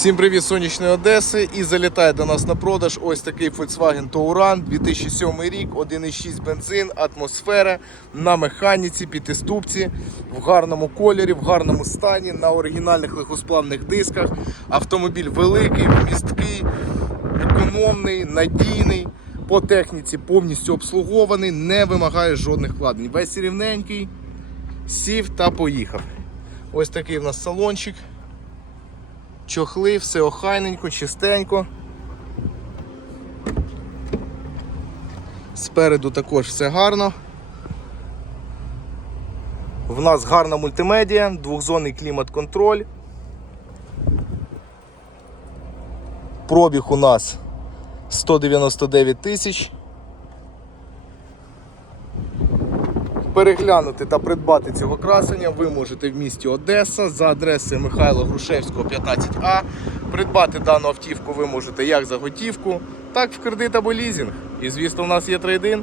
Всім привіт сонячної Одеси і залітає до нас на продаж ось такий Volkswagen Touran 2007 рік, 1,6 бензин, атмосфера на механіці, п'ятиступці, в гарному кольорі, в гарному стані, на оригінальних легкосплавних дисках. Автомобіль великий, вмісткий, економний, надійний. По техніці повністю обслугований, не вимагає жодних вкладень. Весь рівненький, сів та поїхав. Ось такий в нас салончик чохли, все охайненько, чистенько. Спереду також все гарно. В нас гарна мультимедіа, двохзонний клімат-контроль. Пробіг у нас 199 тисяч. Переглянути та придбати цього красення ви можете в місті Одеса за адресою Михайла Грушевського 15А. Придбати дану автівку ви можете як за готівку, так в кредит або лізинг. І звісно, у нас є трейдин.